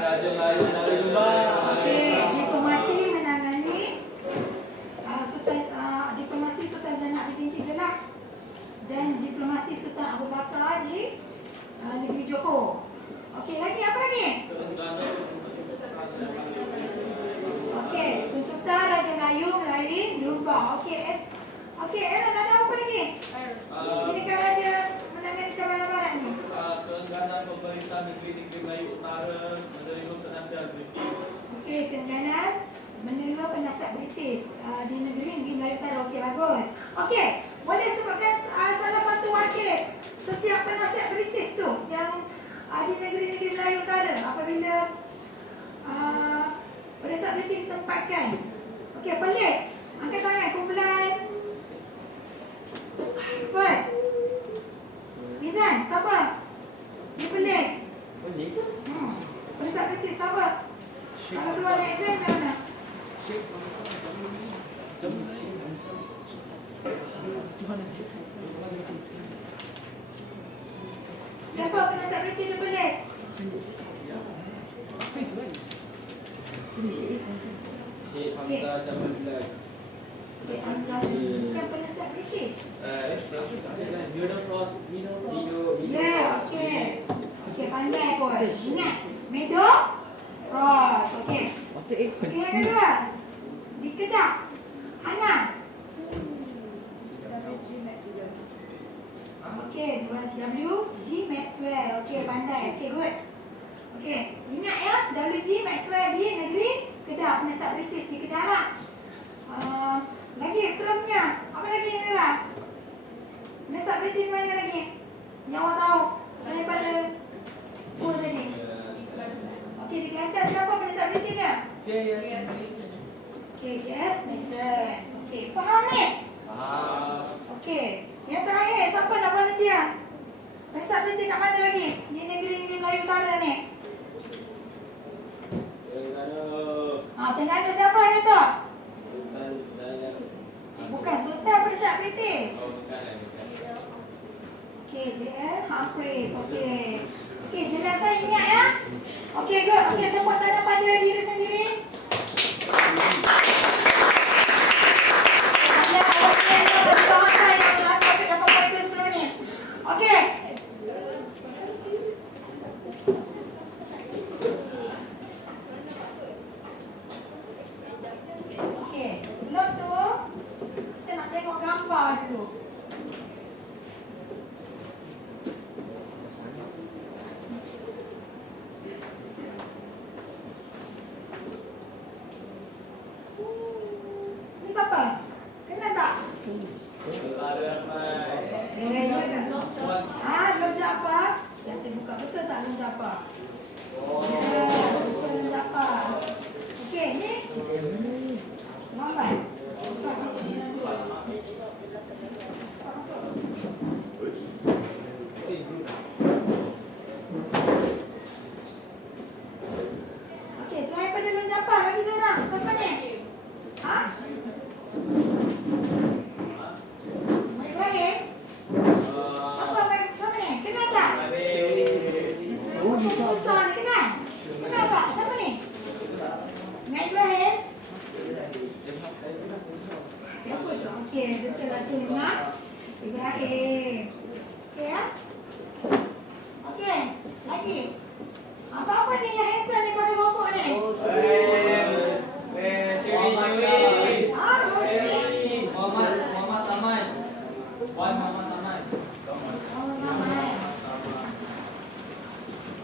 Raja Melayu Nari Lubang. Okey, diplomasi menangani diplomasi Sultan Zainab binti Jelah dan diplomasi Sultan Abu Bakar di negeri Johor. Okey, lagi apa lagi? Okey, tuntutan Raja Melayu melalui Lubang. Okey, Aaron ada apa lagi? Ini kan Raja menangani cabaran barat ni. Keengganan pemerintah negeri-negeri Melayu Utara menerima penasihat British. Okey, keengganan menerima penasihat British di negeri-negeri Melayu Utara. Okey, bagus. Okey, boleh sebutkan salah satu wakil setiap penasihat British tu yang di negeri-negeri Melayu Utara apabila penasihat British ditempatkan. Okey, pelis. Angkat tangan, kumpulan. First. Mizan, siapa? Dia pelis. Penasihat British siapa? Kalau keluar nak exam macam mana? Siapa penasihat British dia pelis? Syed Hamzah Jamal Bilal. Si Hamzah bukan penasihat British. Video Frost. Ya, okey. Okey, pandai pun. Ingat, Medo Frost. Okey. Okey, yang kedua. Di Kedah. Hana. Okey, W.G. Maxwell. Okey, pandai. Okey, good. Okey, ingat ya, W.G. Maxwell di negeri Kedah. Penasihat British di Kedah lah. Lagi seterusnya. Apa lagi yang adalah? Penasihat British mana lagi? Yang awak tahu? Selain pada tadi. Okey, di Kelantan siapa penasihat British dia? Okey, J.S. Mason. Okey, faham ni? Okey, yang terakhir siapa nak volunteer? Penasihat British kat mana lagi? Di negeri-negeri Melayu Utara ni. Terengganu siapa yang tu? Sultan Zainab. Bukan, Sultan penasihat British. Okey, J.L. Humphreys. Okey. Okey, jelasan ingat ya? Okey, good. Okey, tepuk tangan pada diri sendiri. Okey. Okey, sebelum tu kita nak tengok gambar dulu. Ni siapa? Kenal tak? Lon Jaafar. Dah saya buka betul tak Lon Jaafar? Ya, betul Lon Jaafar. Okey, ni lambat. Okey, selain pada Lon Jaafar, lagi seorang. Siapa ni? Ha? Mak Ibrahim? Siapa ni? Kenal tak? Besar ni kenal? Kenal tak? Siapa ni? Mak Ibrahim? Siapa tu? Okey, betul lah tu Mak Ibrahim. Okey ya? Okey, lagi. Siapa ni yang handsome ni pakai rokok ni? Muhammad Saman. Wan Muhammad Saman.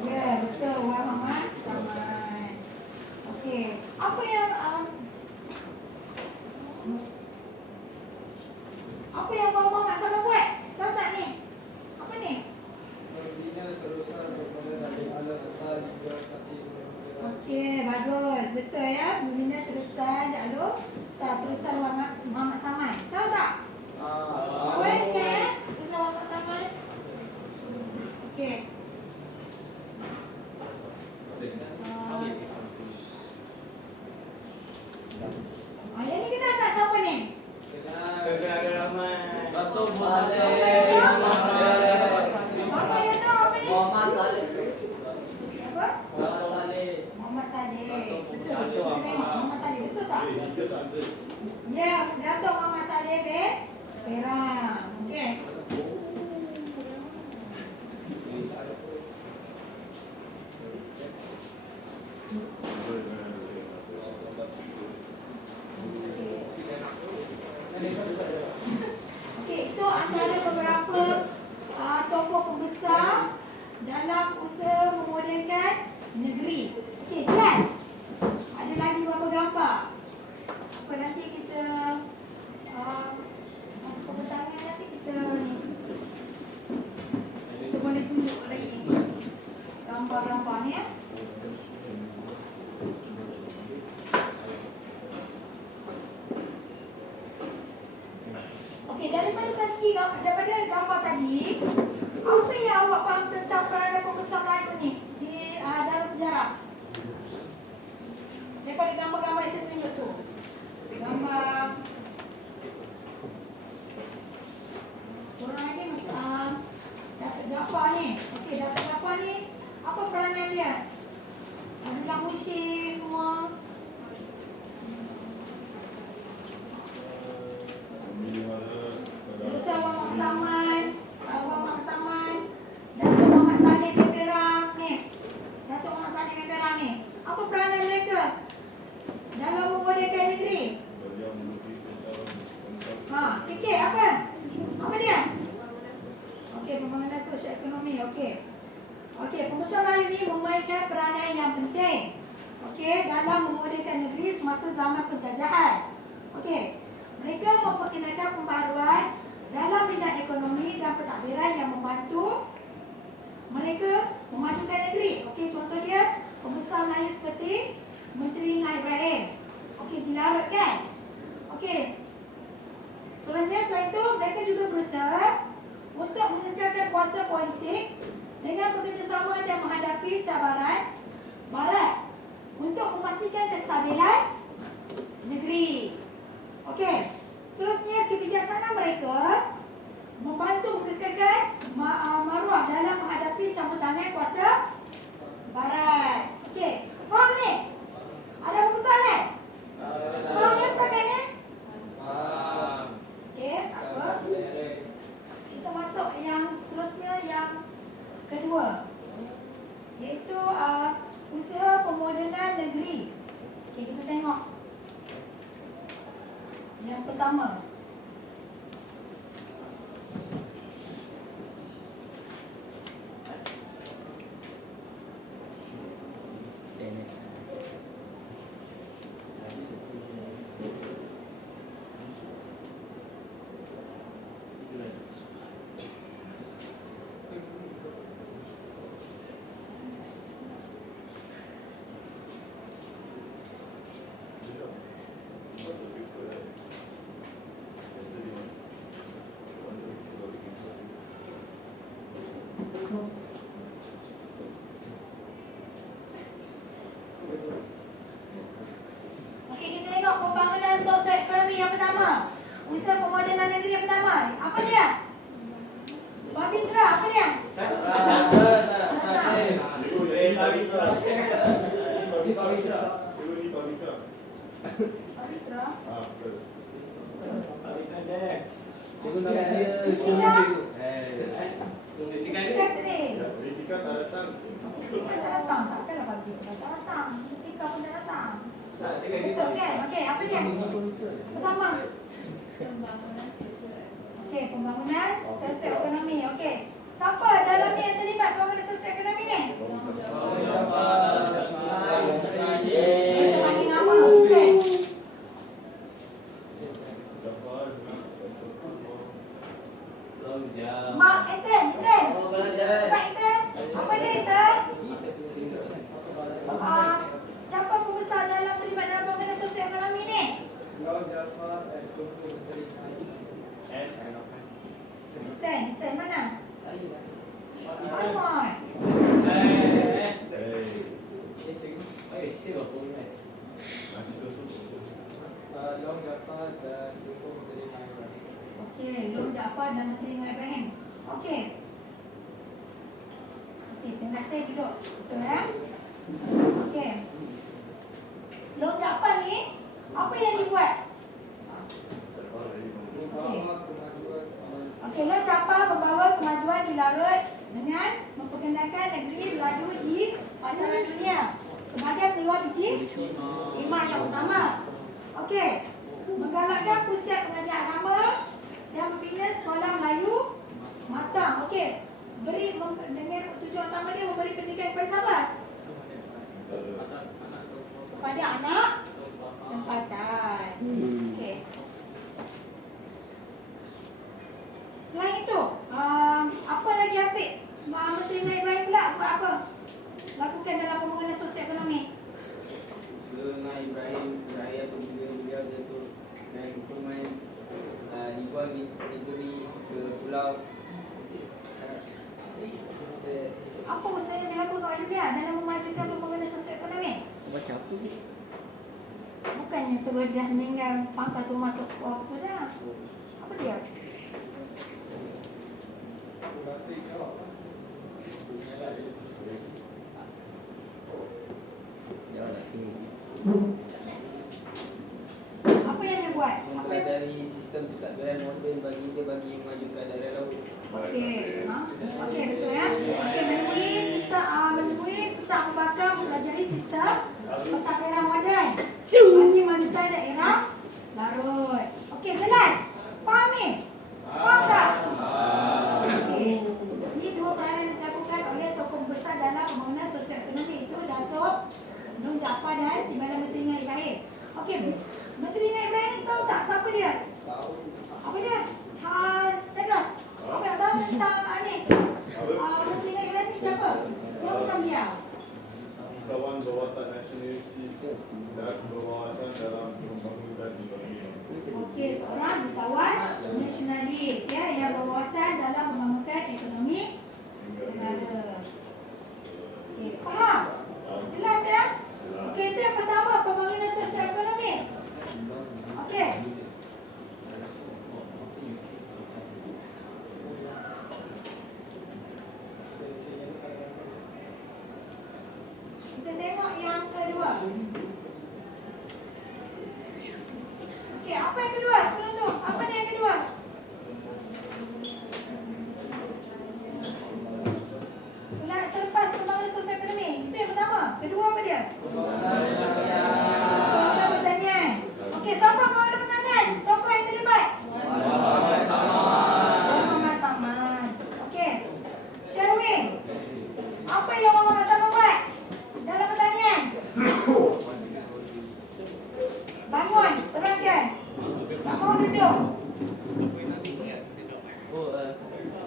Ya, betul. Wan Muhammad Saman. Okey. Apa yang Wan Muhammad Saman buat? Tahu tak ni? Apa ni? Okey, bagus. Betul ya. Membina terusan terusan Muhammad Saman. Tahu tak? Tahu ingat ya? Terusan Muhammad Saman. Okey. siapa tokoh pembesar dalam usaha memodenkan negeri. Okey, jelas? Ada lagi beberapa gambar. Apa nanti kita masa pembentangan nanti kita ni. Kita boleh tunjuk lagi gambar-gambar ni ya. Okey, daripada gambar tadi, apa yang awak faham tentang peranan pembesar Melayu ni di dalam sejarah? Daripada gambar-gambar yang saya tunjuk tu. Gambar orang lagi macam Datuk Jaafar ni. Okey, Datuk Jaafar ni apa peranan dia? Adalah musyik semua. Terus Wang Mak Saman, Datuk Muhammad Saleh bin Perak ni. Datuk Muhammad Saleh bin Perak ni. Apa peranan mereka dalam memodenkan negeri? Fikir apa? Apa dia? Okey, pembangunan sosio-ekonomi. Okey, pembesar Melayu ni memainkan peranan yang penting. Okey, dalam memodenkan negeri semasa zaman penjajahan. Okey, mereka memperkenalkan pembaharuan dalam bidang ekonomi dan pentadbiran yang membantu mereka memajukan negeri. Okey, contoh dia pembesar Melayu seperti Menteri Nga Ibrahim. Okey, dilarut kan? Okey. Sebenarnya selain itu mereka juga berusaha untuk mengekalkan kuasa politik dengan bekerjasama dan menghadapi cabaran barat untuk memastikan kestabilan negeri. Okey. Seterusnya kebijaksanaan mereka membantu mengekalkan maruah dalam menghadapi campur tangan kuasa barat. Okey. Faham ni? Ada apa soalan? Faham ya setakat ni? Okey, tak apa. Kita masuk yang seterusnya, yang kedua, iaitu usaha pemodenan negeri. Okey, kita tengok yang pertama. Okey, kita tengok pembangunan sosio-ekonomi yang pertama. Usaha pemodenan negeri yang pertama. Apa dia? Babitra, apa dia? Babitra. Cikgu nak dia semua cikgu. Tika sedih. Tika tak datang. Tika tak datang. Takkanlah Babitra tak datang. Tika pun tak datang. Tak, Betul kan? Okey, apa dia? Pertama. Okey, pembangunan sosioekonomi. Okey. Siapa dalam ni yang terlibat pembangunan sosioekonomi ni? Kita bagi nama Hussein. Mark Ethan. Cepat Ethan. Apa dia Ethan? Siapa pembesar dalam terlibat dalam pembangunan sosioekonomi ni? Ethan mana? Almond. Okey, Long Jaafar dan Menteri Nga Ibrahim. Okey. Okey, tengah saya duduk. Betul ya? Okey. Long Jaafar ni apa yang dibuat? Okey, Long Jaafar membawa kemajuan di Larut dengan memperkenalkan negeri Melayu di pasaran dunia sebagai peluang biji timah yang utama. Okey, menggalakkan pusat pengajian agama dan membina sekolah Melayu Apa usaha yang dilakukan oleh dia dalam memajukan pembangunan sosioekonomi? Macam apa ni? Bukannya terus dah meninggal pangkat tu masuk waktu dah. Apa dia? Ya nak tinggi. Apa yang dia buat? Apa yang Mempelajari sistem pentadbiran moden bagi memajukan daerah laut. Okey, okey betul ya. Okey, menemui Sultan Abu Bakar mempelajari sistem pentadbiran moden bagi memajukan daerah larut. Okey, jelas? Faham ni? Faham tak? Okey. Ini dua peranan yang dilakukan oleh tokoh besar dalam pembangunan sosioekonomi itu Datuk Nur Jaafar dan Timbalan Menteri Nga Ibrahim. Okey, Menteri Nga Ibrahim ni tahu tak siapa dia? Apa dia? Tedros. Apa yang tahu tentang ni? Menteri Nga Ibrahim ni siapa? Siapa tahu dia? Kawan Jawatan Nasionalisis dan berwawasan dalam pembangunan ekonomi. Okey, seorang jutawan nasionalis ya yang berwawasan dalam pembangunan ekonomi negara. Okey, faham? Jelas ya? Okey, itu yang pertama, pembangunan sosioekonomi. Okey. Kita tengok yang kedua. Okey, apa yang kedua sebelum tu? Apa ni yang kedua? Selepas pembangunan sosioekonomi, itu yang pertama. Kedua apa dia? Pembangunan pertanian. Okey, siapa pembangunan pertanian? Tokoh yang terlibat? Muhammad Saman. Okey. Sherwin. Apa yang Muhammad Saman buat dalam pertanian? Bangun, terangkan. Tak mau duduk.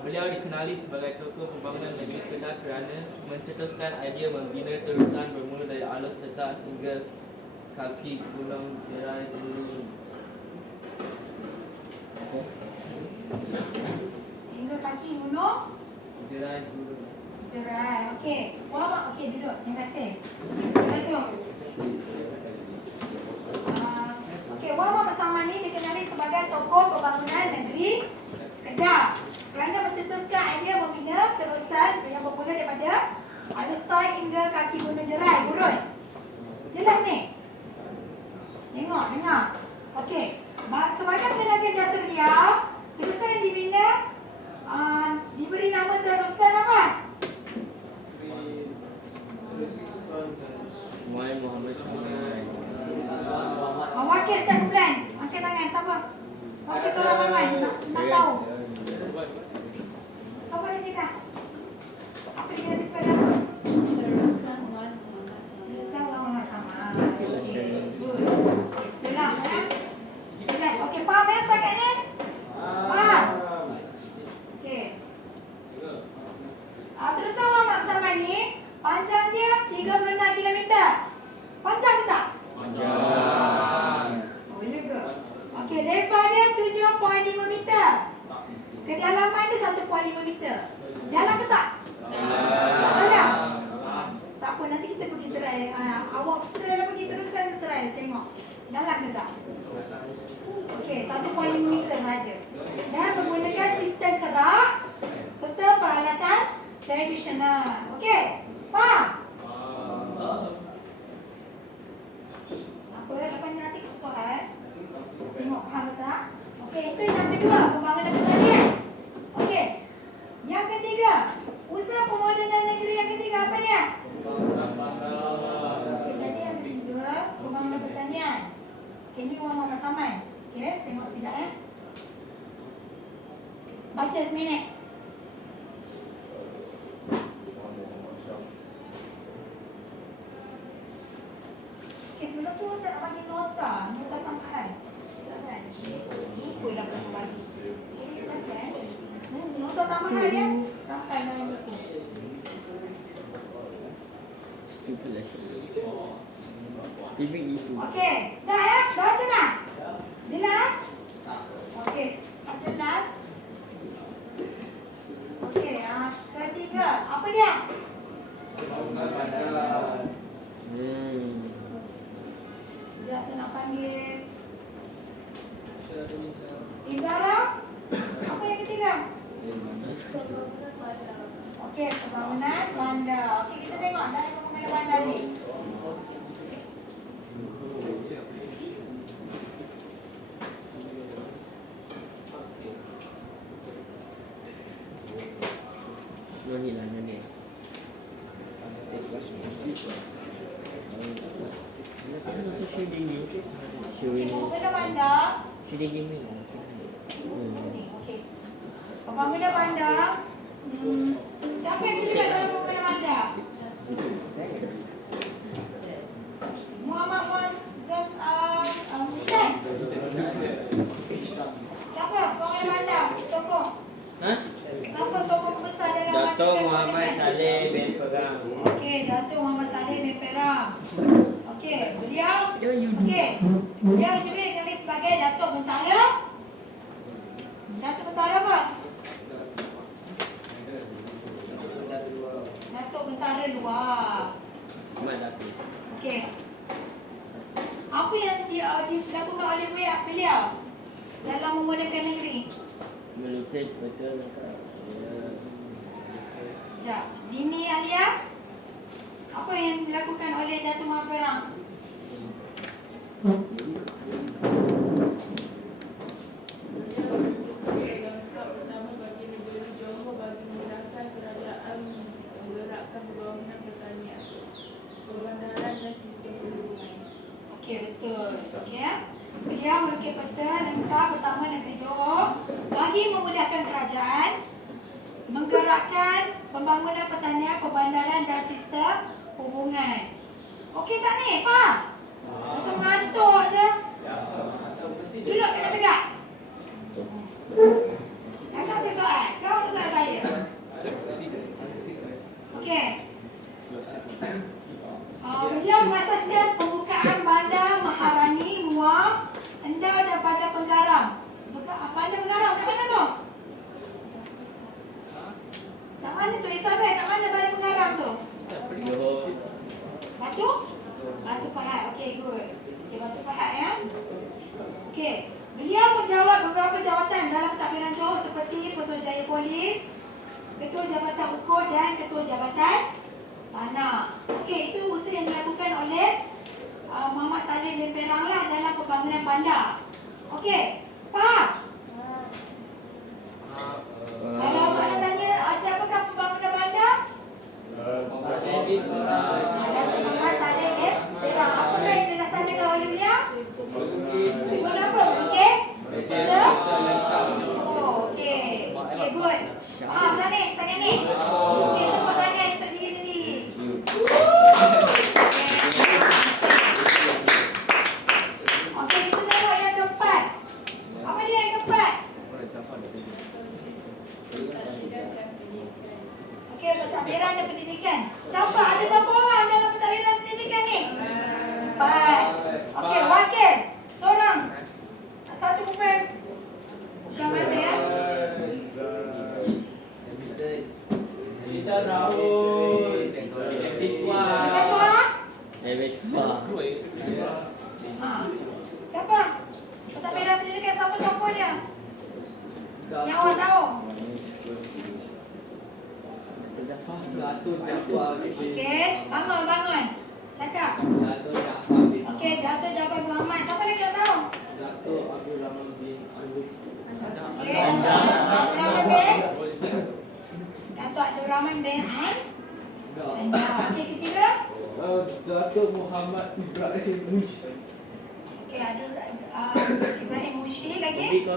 Beliau dikenali sebagai tokoh pembangunan negeri Kedah kerana mencetuskan idea membina terusan bermula dari Alor Setar hingga kaki Gunung Jerai dulu. Hingga kaki gunung Jerai dulu. Jerai. Okey. Muhammad, okey duduk. Terima kasih. Duduk. Okey, Muhammad Saman ni dikenali sebagai tokoh pembangunan negeri Kedah kerana mencetuskan idea membina terusan yang bermula daripada Alor hingga kaki Gunung Jerai urut. Jelas ni? Tengok, dengar. Okey. Sebagai tenaga jasa beliau, terusan yang dibina diberi nama terusan apa? Muhammad Muhammad Saman. Wakil start plan. Angkat tangan, siapa? Wakil seorang bangun. Nak tahu. Siapa dia cakap? Apa dia kata sepeda? Terusan Muhammad Saman. Good. Jelas ya? Jelas. Okey, faham ya setakat ni? Faham? Okey. Terusan Muhammad Saman ni panjang dia 36 km. Panjang ke tak? Oh, ya ke? Okey, lebar dia 7.5 meter. Kedalaman dia 1.5 meter. Dalam ke tak? Tak dalam. Tak apa, nanti kita pergi try. Awak try pergi terusan try tengok. Dalam ke tak? Okey, 1.5 meter saja. Dan menggunakan sistem kerak serta peralatan tradisional. Okey, faham? Apa? Lepas ni nanti soal. Tengok faham ke tak? Okey, itu yang kedua, pembangunan pertanian. Okey. Yang ketiga, usaha pemodenan negeri yang ketiga apa dia? Okey, jadi yang ketiga, pembangunan pertanian. Okey, ni Muhammad Saman. Okey, tengok sekejap Baca seminit. Okey, sebelum tu saya nak bagi nota tambahan. Lupa dah pernah bagi. Nota tambahan ya. Sampai dalam buku. Stupid TV itu. Okey, dah ya? Dah baca dah? Jelas? Okey, jelas. Okey, ketiga. Apa dia? Sekejap saya nak panggil Izara. Apa yang ketiga? Okey, pembangunan bandar. Okey, kita tengok dalam pembangunan bandar ni. No need lah, no need. Also shading me. Okey, pembangunan bandar. Shading me. Ni, okey. Pembangunan bandar. Siapa yang terlibat dalam pembangunan bandar? Muhammad Muazzam Hussain. Siapa pembangunan bandar? Tokoh. Ha? Siapa tokoh besar dalam Dato' bandar? Muhammad Saleh bin Perang. Okey, Dato' Muhammad Saleh bin Perang. Okey, beliau beliau juga dikenali sebagai Dato' Bentara. Dato' Bentara apa? Dato' Bentara Luar. Ahmad Dafi. Okey. Apa yang dilakukan oleh beliau dalam memudahkan negeri? Melukis betul. Sekejap. Dini Alia. Apa yang dilakukan oleh Dato' Muhammad Perang? Pertama bagi negeri Johor bagi memudahkan kerajaan menggerakkan pembangunan pertanian, perbandaran dan sistem perhubungan. Okey, betul. Okey ya. Beliau melukis peta lengkap pertama negeri Johor bagi memudahkan kerajaan menggerakkan pembangunan pertanian, perbandaran dan sistem hubungan. Okey tak ni, Pak? Macam ngantuk je. Duduk tegak-tegak. Akan saya soal. Kau ada soal saya? Okey. Beliau mengasaskan pembukaan bandar Maharani Muar, Endau dan Bandar Penggaram. Bandar Penggaram kat mana tu? Kat mana tu Isabel? Kat mana Bandar Penggaram tu? Batu? Batu Pahat. Okey, good. Okey, Batu Pahat ya. Okey. Beliau menjawab beberapa jawatan dalam pentadbiran Johor seperti Pesuruhjaya Polis, Ketua Jabatan Ukur dan Ketua Jabatan Tanah. Okey, itu usaha yang dilakukan oleh Muhammad Saleh bin Perang lah dalam pembangunan bandar. Okey, faham? Kalau soalan tanya, siapakah pembangunan bandar? Muhammad Saleh bin Perang. Apakah yang dilaksanakan oleh beliau? Buat apa? Melukis? Betul? Oh, okey. Okey, good. Faham tak ni? Tanya ni? Okey, tepuk tangan untuk diri sendiri. Okey, kita tengok yang keempat. Apa dia yang keempat? Okey, pentadbiran dan pendidikan. Siapa? Ada berapa orang dalam pentadbiran dan pendidikan ni? 4. Okey, wakil. Seorang. Satu kumpulan. Bukan mana ya? Kita Rahul. Lepas tu ah? Siapa? Pentadbiran pendidikan, siapa tokoh dia? Yang awak tahu? Okey, bangun. Cakap. Okey, Dato' Jabbar Muhammad. Siapa lagi yang tahu? Okey, Dato' Abdul Rahman bin Anda. Okey, ketiga. Dato' Muhammad Ibrahim Munshi. Okey, Ibrahim Munshi lagi.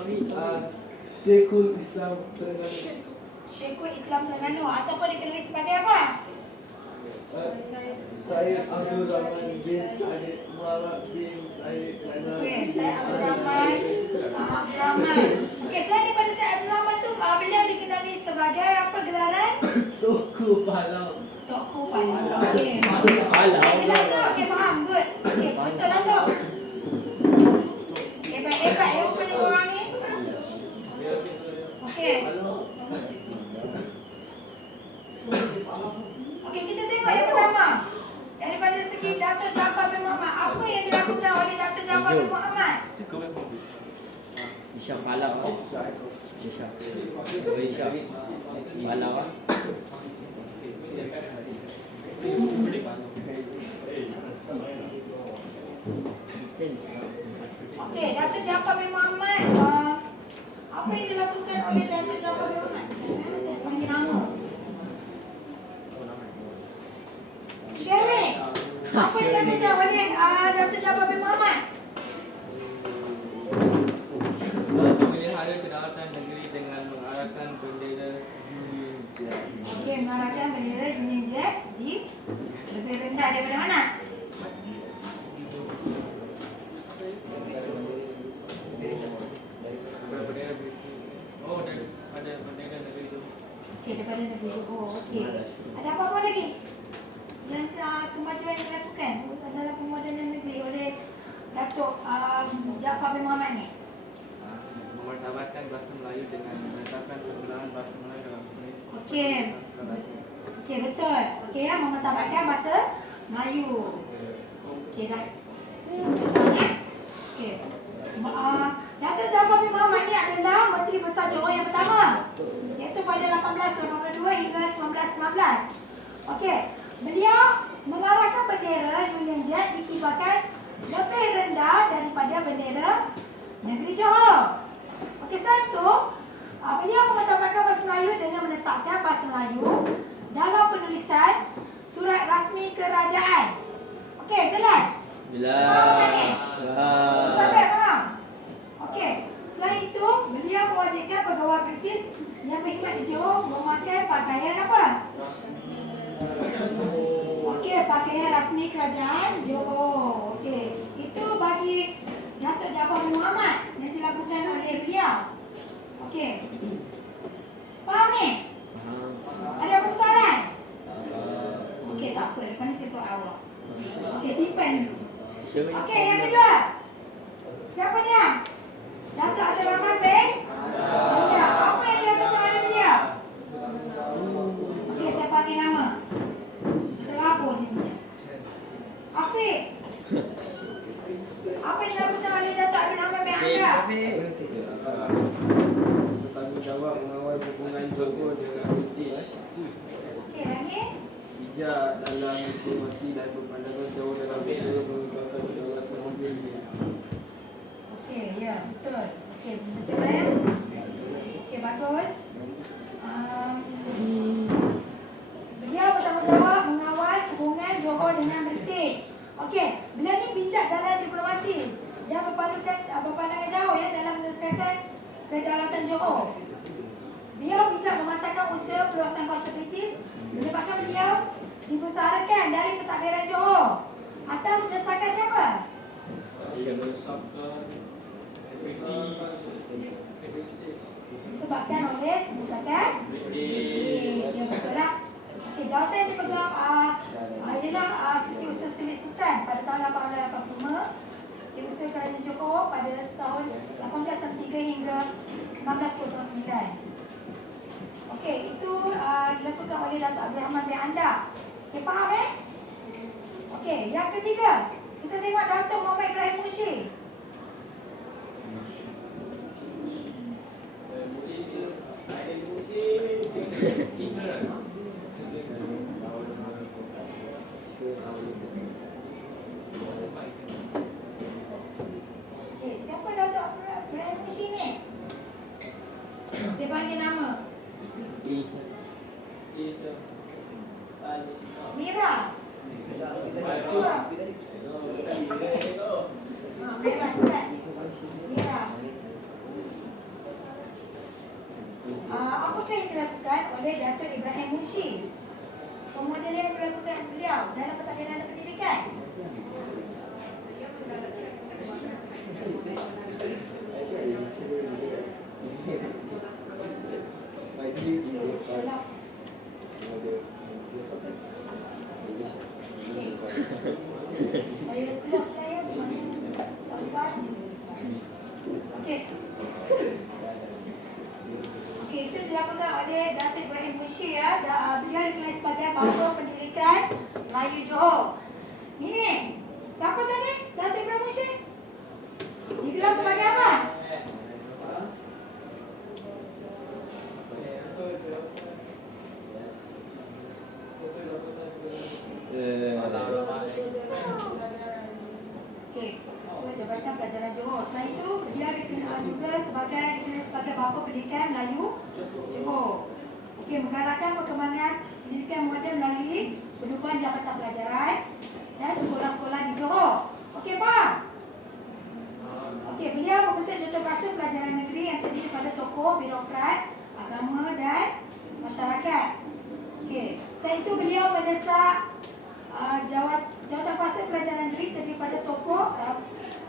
Syekhul Islam Terengganu. Syekhul Islam Terengganu ataupun dikenali sebagai apa? Syed Abdul Rahman bin Syed Muhammad bin Syed Zainal. Okey, Syed Abdul Rahman. Okey, selain daripada Syed Abdul Rahman tu, beliau dikenali sebagai apa gelaran? Tuku Pahlaw. Tokoh Pahlaw. Okey. Pahlaw. Jelas tak? Okey, faham. Good. Okey, betul lah tu. Hebat-hebat ya punya orang ni. Okey. Okey, kita tengok yang bin Muhammad. Isyak malam. Isyak. Isyak. Malam. Okey, Datuk Jaafar bin Muhammad. Apa yang dilakukan oleh Datuk Jaafar bin Muhammad? Saya panggil nama. Sherry. Apa yang dilakukan oleh Datuk Jaafar bin Muhammad? Memelihara kedaulatan negeri dengan mengarahkan bendera Union Jack. Okey, mengarahkan bendera Union Jack di lebih rendah daripada mana? Bendera British. Oh, daripada bendera negeri itu. Okey, daripada negeri Johor. Okey. Ada apa-apa lagi? Yang kemajuan yang dilakukan dalam pemodenan negeri oleh Datuk Jaafar bin Muhammad ni? Memartabatkan bahasa Melayu dengan menetapkan penggunaan bahasa Melayu dalam Malaysia. Okey. Okey, betul. Okey ya, memartabatkan bahasa Melayu. Okey, dah. Betul ya? Okey. Datuk Jaafar bin Muhammad ni adalah Menteri Besar Johor yang pertama, iaitu pada 1882 hingga 1919. Okey. Beliau mengarahkan bendera Union Jack dikibarkan lebih rendah daripada bendera negeri Johor. Okey, selain itu, beliau memartabatkan bahasa Melayu dengan menetapkan bahasa Melayu dalam penulisan surat rasmi kerajaan. Okey, jelas? Faham tak ni? Sampai faham? Okey, selain itu, beliau mewajibkan pegawai British yang berkhidmat di Johor memakai pakaian apa? Okey, pakaian rasmi kerajaan Johor. Okey, itu bagi Datuk Jaafar bin Muhammad yang dilakukan oleh beliau. Okey. Faham ni? Ada apa soalan? Okey, tak apa. Lepas ni saya soal awak. Okey, simpan dulu. Okey, yang kedua. Siapa dia? Datuk Abdul Rahman bin Anda. Apa yang dilakukan oleh beliau? Okey, saya panggil nama. Terapur je dia. Afiq. Apa yang dilakukan oleh Datuk Abdul Rahman bin Anda? Bertanggungjawab mengawal hubungan Johor dengan British. Okey, lagi? Bijak dalam diplomasi dan berpandangan jauh dalam usaha mengembangkan kedaulatan negeri. Okey, ya, betul. Okey, betul ya? Okey, bagus. Beliau bertanggungjawab mengawal hubungan Johor dengan British. Okey, beliau ni bijak dalam diplomasi dan berpandangan jauh ya dalam mengekalkan kedaulatan Johor. Beliau bijak mematahkan usaha peluasan kuasa British menyebabkan beliau dibesarkan dari pentadbiran Johor atas desakan siapa? Disebabkan oleh desakan British. Ya, betul tak? Okey, jawatan yang dipegang ialah Setiausaha Sulit Sultan pada tahun 1885, Setiausaha Kerajaan Johor pada tahun 1893 hingga 1909. Okey, itu dilakukan oleh Datuk Abdul Rahman bin Anda. Okey, faham Okey, yang ketiga, kita tengok Datuk Muhammad Ibrahim Munshi. Okey, siapa Datuk Ibrahim Munshi ni? Saya panggil nama. Mira. Mira, cepat. Mira. Apakah yang dilakukan oleh Datuk Ibrahim Munshi? Pemodelan yang dilakukan beliau dalam pentadbiran dan pendidikan. Saya close saya semakin tak baca. Okey. Okey, itu dilakukan oleh Datuk Ibrahim Munshi ya. Beliau dinilai sebagai bapa pendidikan Melayu Johor. Ini siapa tadi? Datuk Ibrahim Munshi? sebagai apa? Okey, itu Jabatan Pelajaran Johor. Selain itu, beliau dikenal juga sebagai Bapa Pendidikan Melayu Johor. Okey, menggalakkan perkembangan pendidikan moden melalui penubuhan Jabatan Pelajaran dan sekolah-sekolah di Johor. Okey, faham? Okey, beliau membentuk Juruterpaksa Pelajaran Negeri yang terdiri daripada tokoh, birokrat, agama dan masyarakat. Okey, selain itu beliau mendesak Juruterpaksa Pelajaran Negeri terdiri daripada tokoh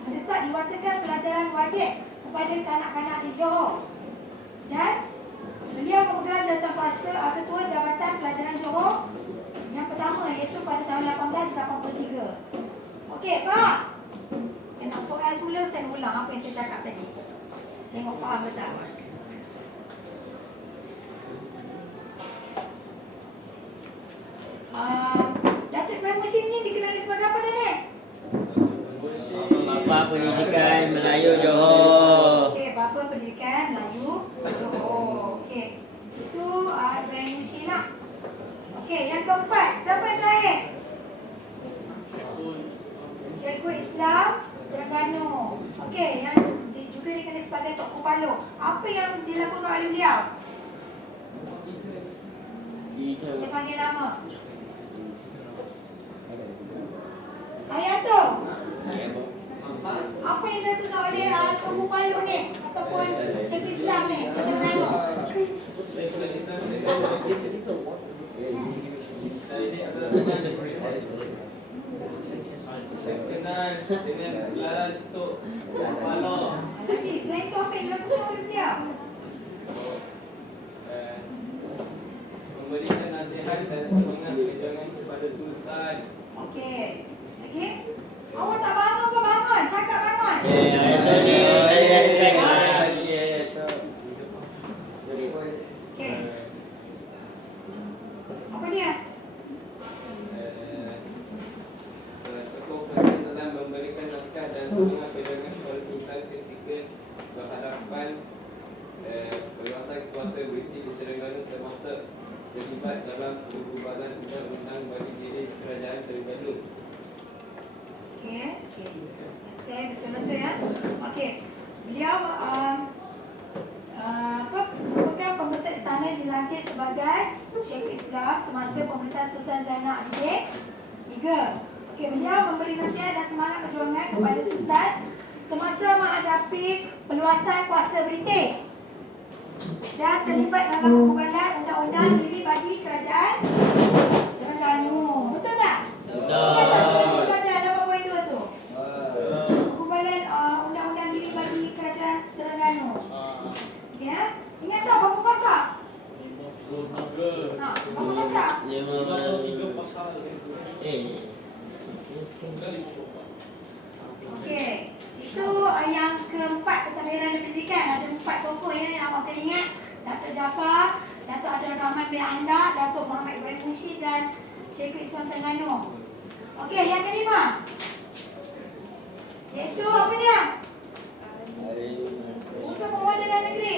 mendesak diwatakan pelajaran wajib kepada kanak-kanak di Johor. Dan beliau memegang Juruterpaksa Ketua Jabatan Pelajaran Johor yang pertama, iaitu pada tahun 1883. Okey, Pak. Saya nak soal semula, saya ulang apa yang saya cakap tadi. Tengok faham ke tak? Datuk Ibrahim Mushim ni dikenali sebagai apa tadi? Bapa Pendidikan Melayu Johor. Okey, Bapa Pendidikan Melayu Johor. Okey. Itu Ibrahim Mushim lah. Okey, yang keempat. Siapa yang terakhir? Syekhul Islam Terengganu. Okey, yang juga dikenali sebagai Tok Kupalo. Apa yang dilakukan oleh beliau? Saya panggil nama. Hayato. Apa yang dilakukan oleh Tok Kupalo ni? Ataupun Syekhul Islam ni? Terengganu. Saya kenal dengan gelaran Tok Kupalo. Lagi, selain itu apa yang dilakukan oleh beliau? Memberikan nasihat dan semangat perjuangan kepada Sultan. Okey. Lagi? Awak tak bangun apa bangun? Cakap bangun. Okey. Apa dia? Tokoh penting dalam memberikan naskah dan semangat perjuangan kepada Sultan ketika berhadapan perluasan kuasa British di Terengganu, termasuk terlibat dalam perubahan undang-undang bagi diri kerajaan Terengganu. Okey. Saya betul-betul ya. Okey. Beliau merupakan pembesar istana dilantik sebagai Syekhul Islam semasa pemerintahan Sultan Zainal Abidin III. Okey, beliau memberi nasihat dan semangat perjuangan kepada Sultan semasa menghadapi perluasan kuasa British dan terlibat dalam penggubalan undang-undang diri bagi kerajaan Terengganu. Betul tak? Betul. Kata seperti kerajaan 8.2 tu. Penggubalan undang-undang diri bagi kerajaan Terengganu. Ya? Ingat tak berapa pasal? Ha, berapa pasal? 53 pasal. Okey. Itu yang keempat pentadbiran dan pendidikan. Ada 4 tokoh yang awak kena ingat. Datuk Jaafar, Datuk Abdul Rahman bin Anda, Datuk Muhammad Ibrahim Mushid dan Syekhul Islam Terengganu. Okey, yang kelima. Iaitu apa dia? Usaha Pemuda dan Negeri.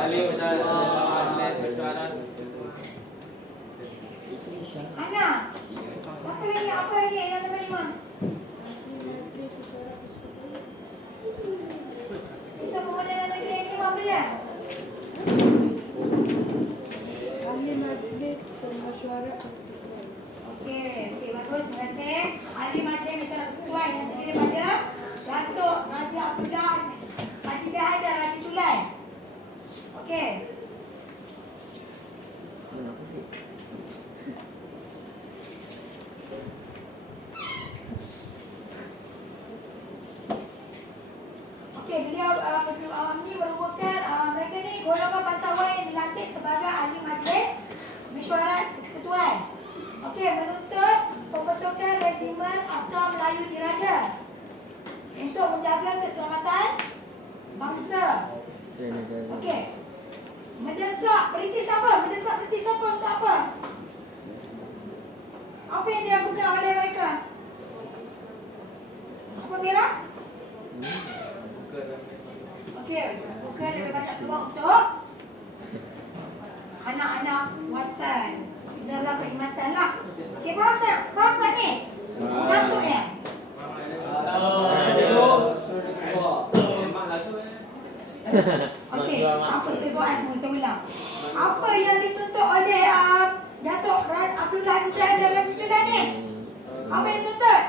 Alim dan Ahmad Mesyuarat. Ana. Siapa lagi? Apa lagi yang nombor 5? Usaha Pemuda dan Negeri yang kelima apa dia? Ahli Majlis Permusyawaratan Persekutuan. Okey, bagus. Terima kasih. Ahli Majlis Mesyuarat Persekutuan yang terdiri daripada Datuk Raja Abdullah, Haji Dahai dan Raja Julai. Okey. Okey, beliau ni merupakan mereka ni golongan bangsawan yang dilantik sebagai ahli majlis mesyuarat persekutuan. Okey, menuntut pembentukan regimen askar Melayu Diraja untuk menjaga keselamatan bangsa. Okey. Mendesak British apa? Mendesak British apa untuk apa? Apa yang dilakukan oleh mereka? Apa Mira? Apa yang dituntut oleh Datuk Abdullah Haji Ibrahim dalam susunan ni? Apa yang dituntut?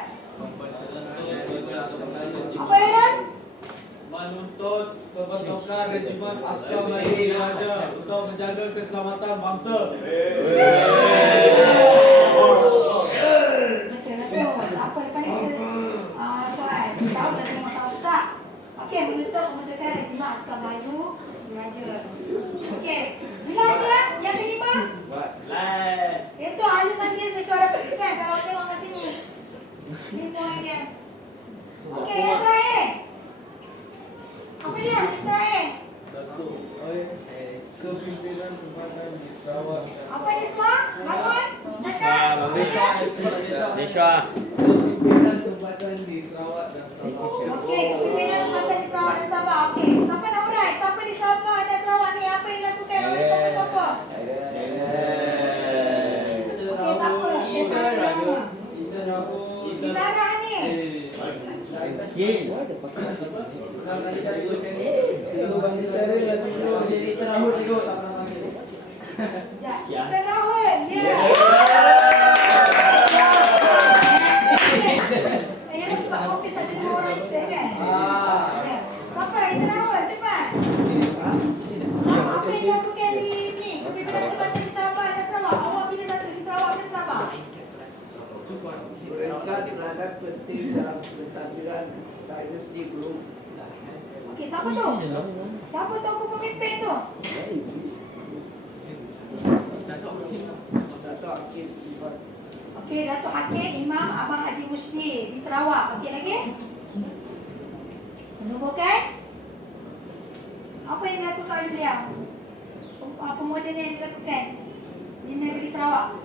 Apa Aaron? Menuntut pembentukan regimen askar Melayu Diraja untuk menjaga keselamatan bangsa. Betul. Apa lepas ni soal? Tahu dah semua tahu tak? Okey, menuntut pembentukan regimen askar Melayu Diraja. Okey, jelas ya? Yang kelima? Itu ahli majlis mesyuarat persekutuan. Kalau tengok kat sini. Ni poinnya. Okey, yang terakhir. Apa dia? Yang terakhir. Kepimpinan tempatan di Sarawak. Apa ni semua? Bangun. Cakap. Deshwa. Kepimpinan tempatan di Sarawak dan Sabah. Okey, kepimpinan tempatan di Sarawak dan Sabah. Okey, siapa nak urai? Siapa di Sabah dan Sarawak ni? Apa yang dilakukan oleh tokoh-tokoh? Okey, tak apa. Saya tahu nama. Izarah ni. Kalau bagi cara lah sebelum jadi terahut ikut. Sekejap. Kita Rahul. Ya. Saya nak sebab kopi satu dua orang kita kan? Ya. Siapa? Kita Rahul. Cepat. Apa yang dilakukan di ni? Kepimpinan tempatan di Sabah dan Sarawak. Awak pilih satu di Sarawak dan Sabah. Mereka peranan penting dalam pentadbiran Dynasty Group. Okey, siapa tu? Siapa tokoh pemimpin tu? Datuk Hakim Iman. Okey, Datuk Hakim Imam Abang Haji Mushdi di Sarawak. Okey lagi? Menunggukan? Apa yang dilakukan oleh beliau? Pemodenan yang dilakukan di negeri Sarawak.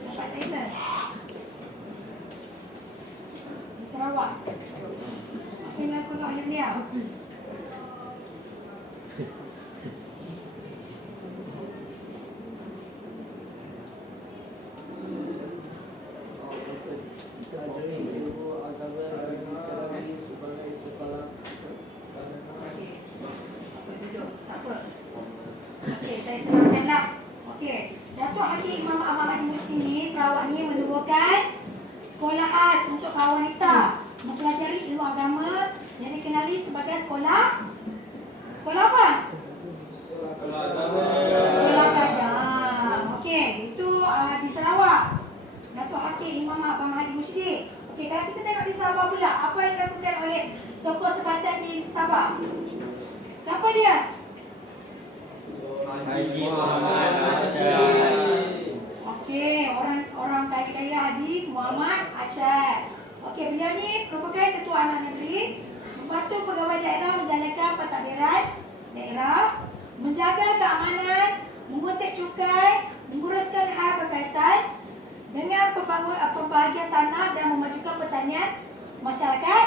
Dapat Taylor di Sarawak. Apa yang dilakukan oleh beliau? Okey, saya serahkanlah. Okey, Datuk Hakim Imam Abang Haji Mushdi ni Sarawak ni menubuhkan sekolah khas untuk kaum wanita mempelajari ilmu agama yang dikenali sebagai sekolah apa? Sekolah Kajang. Okey, itu di Sarawak. Datuk Hakim Imam Abang Haji Mushdi. Okey, kalau kita tengok di Sabah pula, apa yang dilakukan oleh tokoh tempatan di Sabah? Siapa dia? Haji Muhammad Asyad. Okey, orang kaya Haji Muhammad Asyad. Okey, beliau ni merupakan ketua anak negeri, membantu pegawai daerah menjalankan pentadbiran daerah, menjaga keamanan, menguntit cukai, menguruskan hal berkaitan dengan pembahagian tanah dan memajukan pertanian masyarakat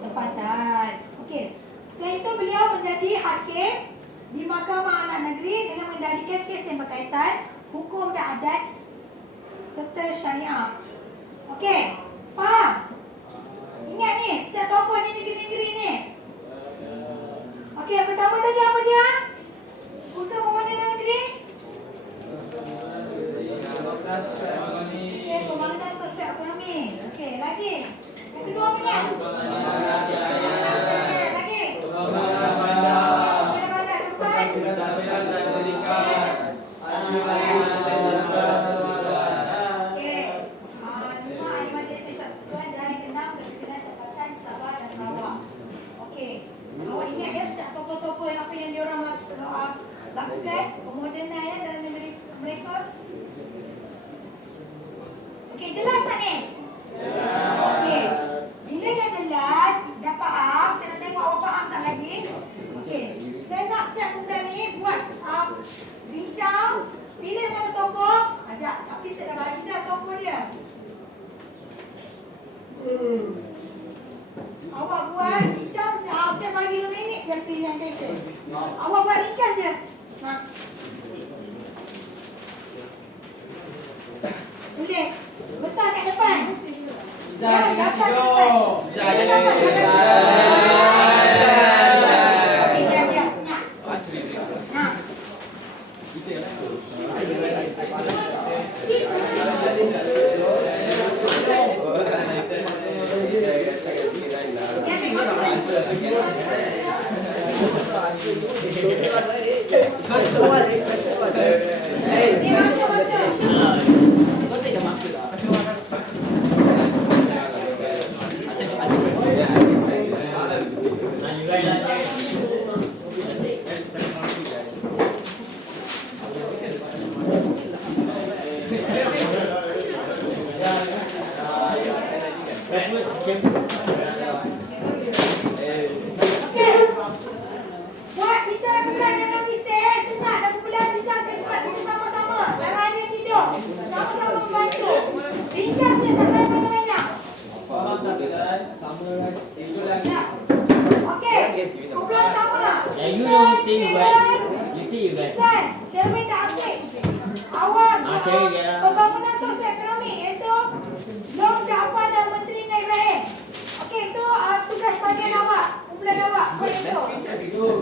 tempatan. Okey, setelah itu beliau menjadi hakim di Mahkamah Anak Negeri dengan mengendalikan kes yang berkaitan hukum dan adat serta syariah. Okey, faham? Ingat ni, setiap tokoh di negeri-negeri ni. Okey, yang pertama tadi apa dia? Usaha pemodenan negeri? Okey, pembangunan sosial ekonomi. Okey, lagi. Yang kedua apa dia? Lagi. Okey, lima ahli majlis dapat. Okey, diam, senyap. Ha. Okey. Buat bicara kumpulan dengan bising. Senyap dan kumpulan bincang cepat. Kita sama-sama. Kalau ada tidur, sama-sama membantu. Ringkasnya sampai banyak-banyak. Ya. Okey. Kumpulan sama. You don't think right. You think you right. Isan, Sherwin dan Afiq. Awal cari dia lah. pembangunan sosioekonomi iaitu Long Jaafar dan Menteri Ibrahim. Okey, itu tugas bagian awak. Kumpulan awak. Apa itu? Oh,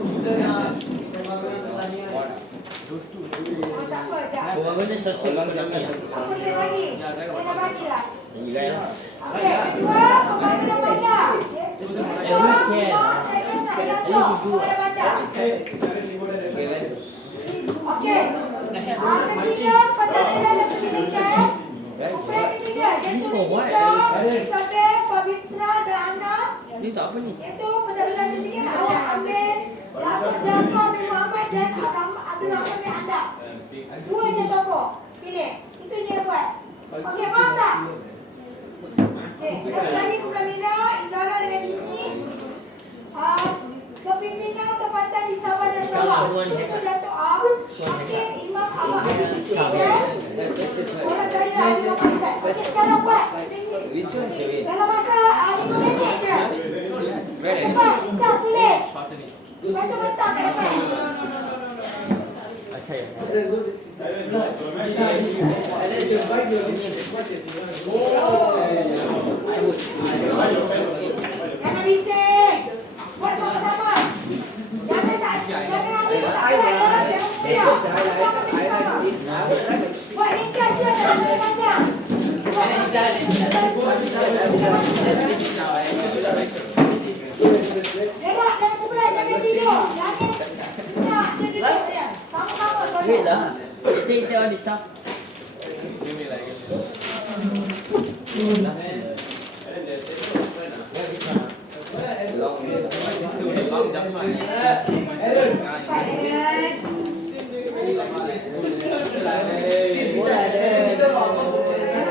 tak apa, jap. Pembangunan sosial ekonomi. Apa saya bagi? Saya dah bagilah. You guys. Okey, kedua, pembangunan bandar. Kedua, saya nak yato pembangunan bandar. Okey. Ketiga, Pentadbiran dan Pendidikan. Kumpulan ketiga, iaitu pendidikan, Isabel, Pavitra dan Ana. Ni tak apa ni? Iaitu Pentadbiran dan Pendidikan ada Amir, Datuk Jaafar bin Muhammad dan Abdul Rahman bin Andap. Dua je tokoh. Pilih. Itu je yang buat. Okey, faham tak? Okey, last lagi kumpulan Mira, Izara dengan Dini. Kepimpinan tempatan di Sabah dan Sarawak. Iaitu Datuk Am, Hakim Imam Ahmad Syekh. Orang saya Azman Masyad. Okey, sekarang buat. Dalam masa 5 minit je. Cepat, bincang, tulis. Satu mentang kat depan. Jangan bising. Buat sama-sama. Jangan ada ya. Buat ringkas je dalam panjang. Tengok dalam kumpulan, jangan tidur. Jangan senyap je duduk dia. Sama-sama Wait tolong. lah. Take all this stuff.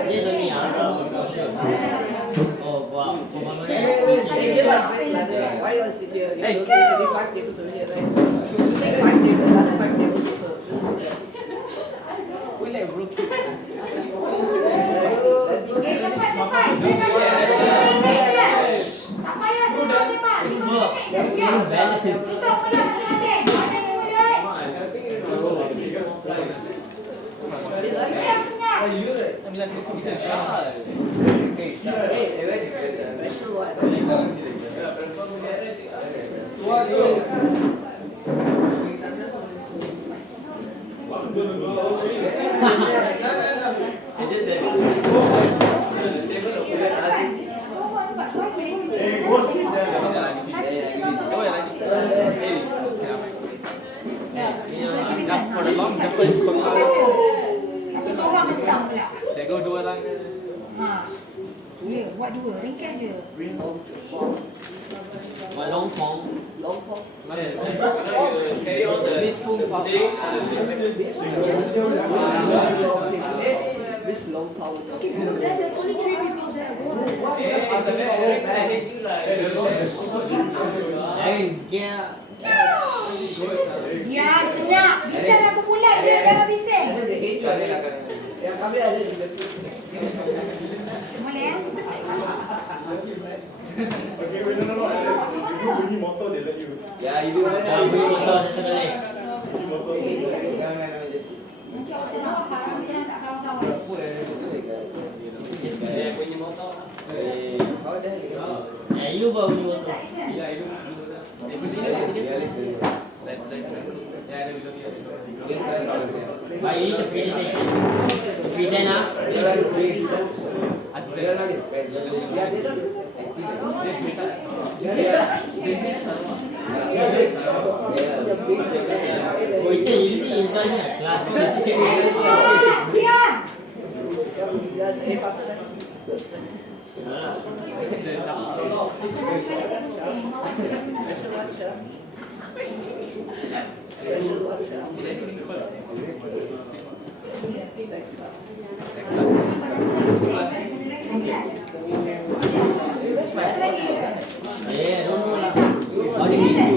Yes, only oh, wow. They give us this ladder. Why you want to sit here? It's only 5 tables over here, right? You take 5 tables, another 5 tables also. Cepat-cepat. Saya bagi 5 minit je. Tak payah semak-semak. 5 minit je. Siap. Tutup mulut masing-masing. Ada 5 minit. Kita senyap. Special what? For the long Japan Baca. Nanti seorang mentang pula. Cikgu 2 orang. Ha. Ya, buat 2. Ringkas je. Long form. Long form. Carry all the Peaceful thing. This long power. Okay, There's only 3 people there. Yeah. Diam, senyap. Bincang dan kumpulan je. Jangan bising. they hate you. Yeah, kami ada di situ. Boleh ya? Okay, wait, no. You bunyi motor, they let you. Ya, ibu. Beri motor satu kali. Bunyi motor, they let you. Nanti awak tengok haram dia tak kawan-kawan. Bunyi motor. You baru ni betul. Baik, ini presentation. Present ah. Oh, itu insalnya kelas. Diam. Don't know lah. Bagi itu.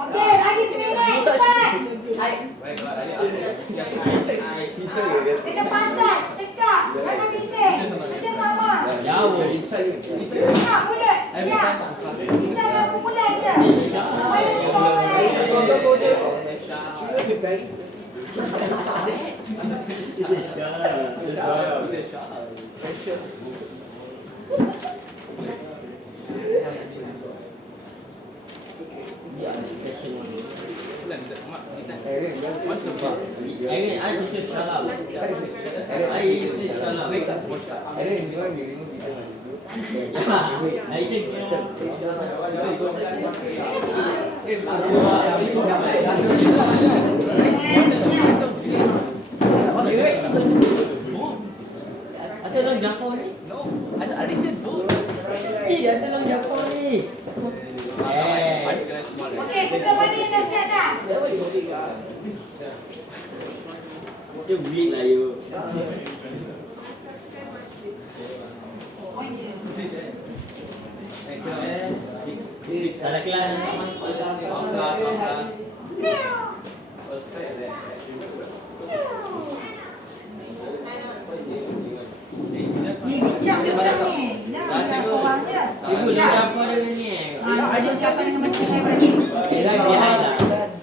Okey, lagi seminit cepat. Dekat pantas, cekak, jangan bising. Kerja sama. Jauh. Cekak bulat. Ya. Bicara bulat je. Supaya kita orang lain. I should shut up. I shut up. I think Ada dalam Jafar ni? No, I already said vote. Ada dalam Jafar ni. Okey, kita mana yang dah siap dah? Dia weak lah you. Point je. Salah kelas. Ni bincang-bincang ni. Jangan seorang je. Ibu dalam Jafar dengan ni. Ada siapa dengan macam ni berani? Dia behind lah.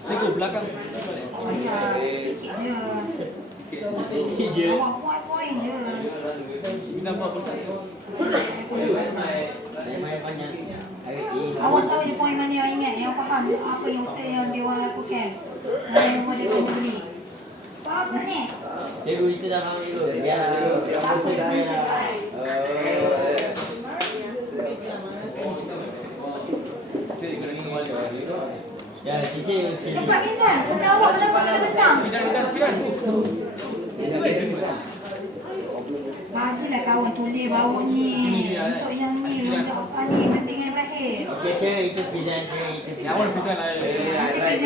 Cikgu belakang. Oh ya, sikit je. Sikit je. Awak point-point je. Minta apa tak? Saya main banyak. Hari ini. Awak tahu je point mana yang ingat, yang faham apa yang usaha yang dia orang lakukan. Dan yang dia kena beli. Faham tak ni? Cikgu itu dah kami tu. Biar Apa yang dia cakap? ya sisi. Cepat Minsan, kena awak kenapa kena bentang? Bagilah kawan tulis bawah ni. Untuk yang ni, untuk apa ni, penting dengan Ibrahim. Okey, saya itu present, saya itu. Yang awak bisa lah. You actually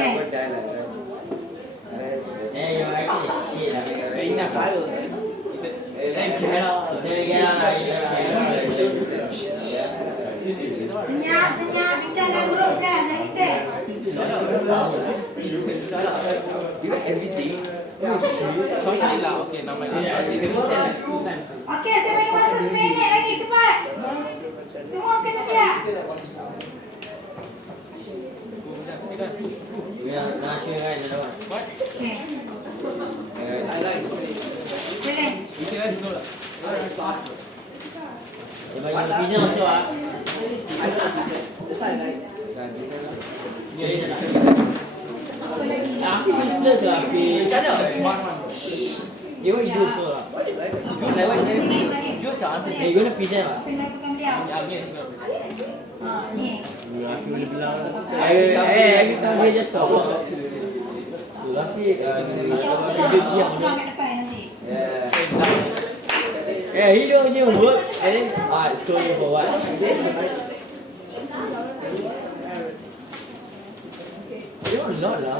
lah. Enough files. Senyap, bincang dalam grup kan, jangan risau. Sorry lah, okay, nama Okey, saya bagi masa 1 minit lagi, cepat. Semua kena siap. Okey. Boleh. Apa lagi? Aku business lah, smart one. You what you do so lah. Just the answer. You gonna present lah. Apa yang lakukan beliau? Yeah, me. Ni. Dia just talk. Tapi Awak keluar kat depan nanti. he don't do work and then school you for what? You're not lah.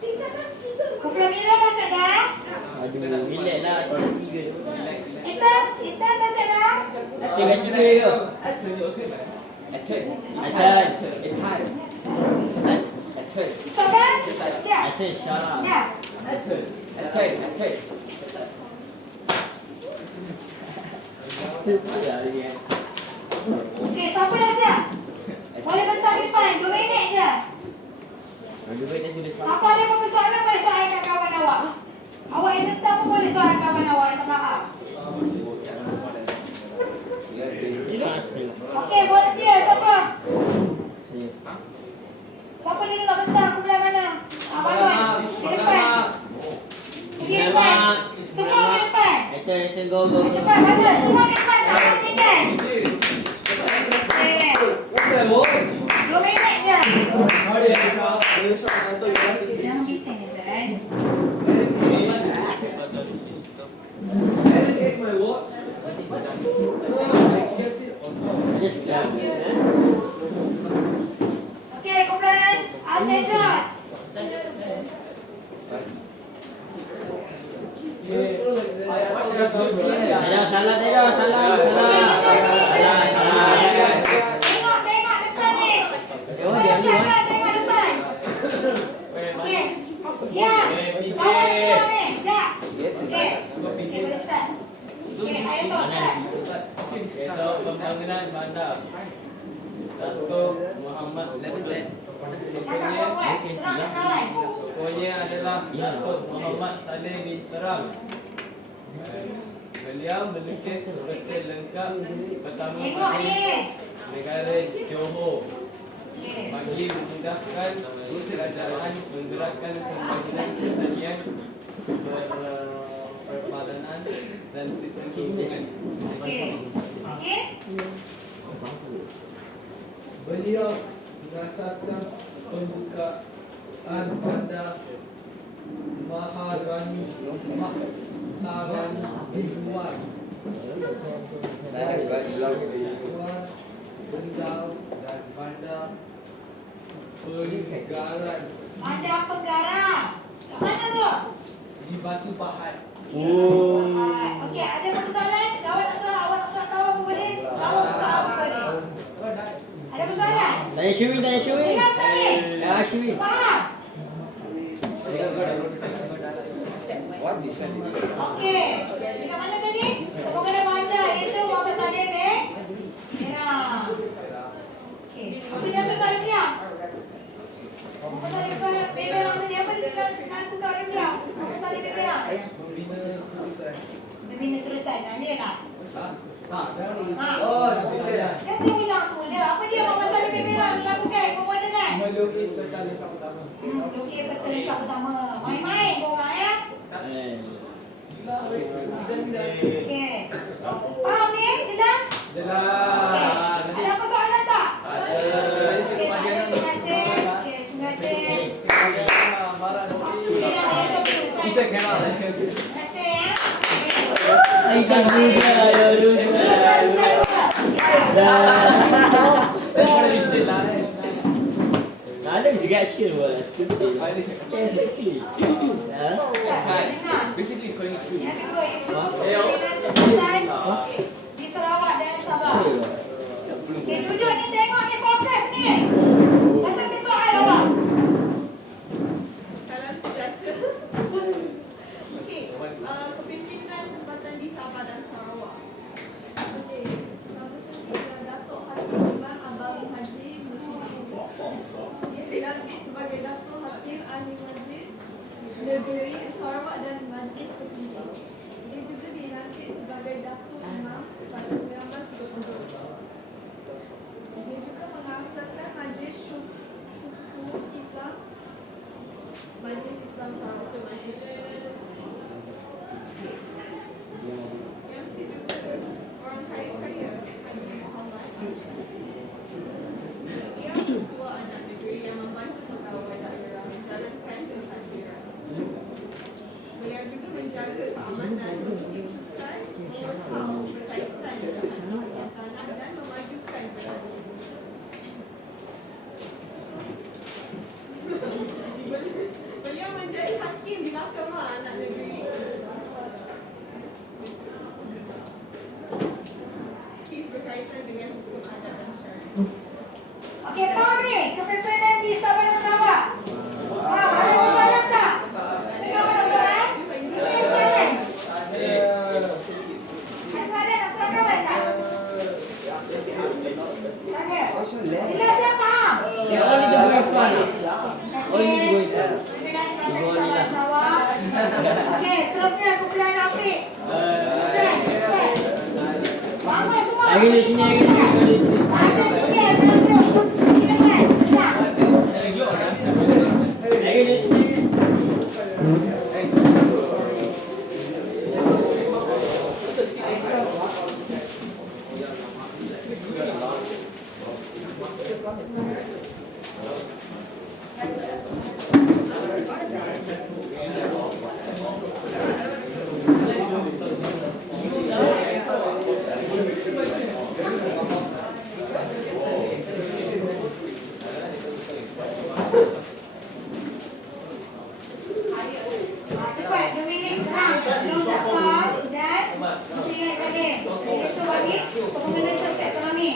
Tinggalkan Jamila dah sedar? Aduh, relax lah. Tiga tu. Ethan dah sedar? Aceh kat sini ke? Sadar? Siap? Aceh, syarah. Ya. Okey, siapa dah siap? Boleh bentar di depan, 2 minit je. Siapa ada apa soalan boleh soalkan kawan awak. Awak yang bentar pun boleh soalkan kawan awak yang tak faham. Okey, volunteer siapa? Siapa dulu nak bentar? Aku belah mana? Balon, di depan. Di depan. Semua di depan. Aceh, go. Cepat, bagus. Semua di depan. Tak apa tinggal. Okey. 2 minit je. Jangan bising ya, Zan. Just go. Okey, kumpulan Al-Tedros. Salah. Tengok depan ni. Semua dah siap kan? Tengok depan. Okey. Siap. Kawan tengok ni. Siap. Okey. Okey, boleh start. Okey, ayo tu start. So, pembangunan bandar Datuk Muhammad Cakap kuat-kuat. Terang kawan. Tokohnya adalah Datuk Muhammad Saleh bin Terang. Beliau melukis peta lengkap pertama Tengok kali ni. negara Johor Okey. bagi memudahkan kerajaan menggerakkan pembangunan pertanian, perpadangan dan sistem perhubungan. Okey. Okey. Beliau mengasaskan pembukaan bandar Maharani Dibuat Bendau dan bandar Pergaran Ada penggarap. Kat mana tu? di Batu Pahat. Okey, ada persoalan? Kawan nak soal, awak nak soal kawan pun boleh. Kawan nak soal pun boleh. Ada persoalan? Tanya Syuri. Jelas tak ni? Ya, Syuri. Faham? Okey. Dekat mana tadi? Penggarap bandar iaitu Muhammad Saleh bin Terang. Okey. Apa dia pegang dia? Muhammad Saleh bin Terang tadi apa dia nak pegang dia? Muhammad Saleh bin Terang. Membina terusan. Yelah. Oh, Kan saya ulang semula. Apa dia Muhammad Saleh bin Terang melakukan pemodenan? melukis peta lengkap pertama. Lukis peta lengkap pertama. Main-main korang ya. Okey. Faham ni? Jelas? Jelas. Okey. Ada apa soalan tak? Okey, terima kasih. Okey, terima kasih. Kita kena. Terima kasih ya. Ada juga sure was stupid. Exactly. Basically calling through. Yang kedua iaitu di Sarawak dan Sabah. Okey, duduk ni tengok ni fokus ni. Kata si soal awak. Salam sejahtera. Okey, kepimpinan tempatan di Sabah dan Sarawak. Okey, Datuk Hakim Imam Abang Haji Muhyiddin dilantik sebagai Datuk Hakim Ahli Majlis Negeri Sarawak dan Majlis Tertinggi. Dia juga dilantik sebagai Datuk Imam pada 1932. Dia juga mengasaskan Majlis Syukur Islam Majlis Islam Sarawak. Yang ketiga, orang kaya raya Haji Muhammad. Ia ketua anak negeri yang membantu pegawai daerah menjalankan kehadiran. Beliau juga menjaga keamanan kehidupan berkaitan dengan tanah dan memajukan pertanian. Beliau menjadi hakim di Mahkamah Okey, faham ni? Kepimpinan di Sabah dan Sarawak. Ada masalah tak? Tengok mana soalan? Ini ada soalan? Ada soalan nak soalan kawan tak? Tak ada? Jelas ya, faham? Yeah, only the way fun. Only the way fun. Kepimpinan di Sabah dan Sarawak. Okey, seterusnya kumpulan Rafiq. Cepat. Bangun semua. Lagi di sini, lagi di sini. Ada tiga, dalam grup. Silakan. Start. Lagi di sini. Cepat, 2 minit senang. Terus Zafar dan Menteri Ibrahim. Itu bagi pengguna sosial ekonomi.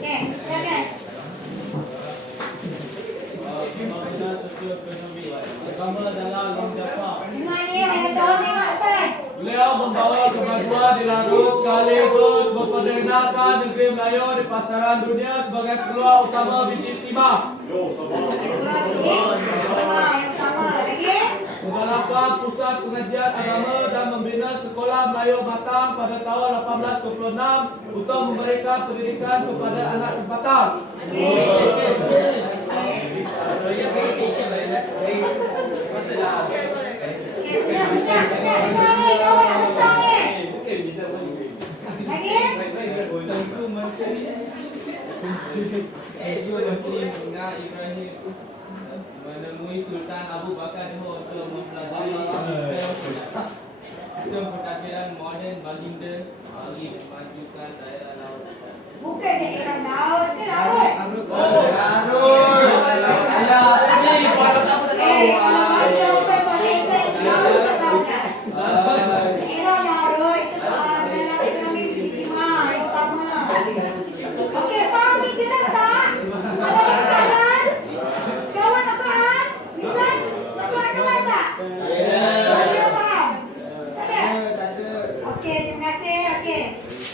Okey, silakan. Pembangunan Sosioekonomi. Pertama adalah Long Jafar. Tengok ni, ayah tahu tengok depan. Beliau membawa kemajuan di Larut sekaligus memperkenalkan negeri Melayu di pasaran dunia sebagai peluang utama biji timah. Yo, sabar. Yang pertama. Lagi? Menggalakkan pusat pengajian agama dan membina sekolah Melayu Batang pada tahun 1826 untuk memberikan pendidikan kepada anak tempatan. Sekejap. Dengar ni, kawan nak bentang ni. Lagi? Menteri Bunga Ibrahim menemui Sultan Abu Bakar Johor untuk mempelajari sistem pentadbiran moden baginda bagi memajukan daerah laut. Bukan daerah laut ke laut? Kalau bagi jawapan soalan saya, laut tak tahu kan? Daerah laut itu dalam ekonomi biji timah yang pertama. Okey, faham ni jelas tak? Ada masalah? Kawan nak soalan? Nizam, nak soalan kawan tak? Ada faham? Tak ada? Okey, terima kasih. Okey.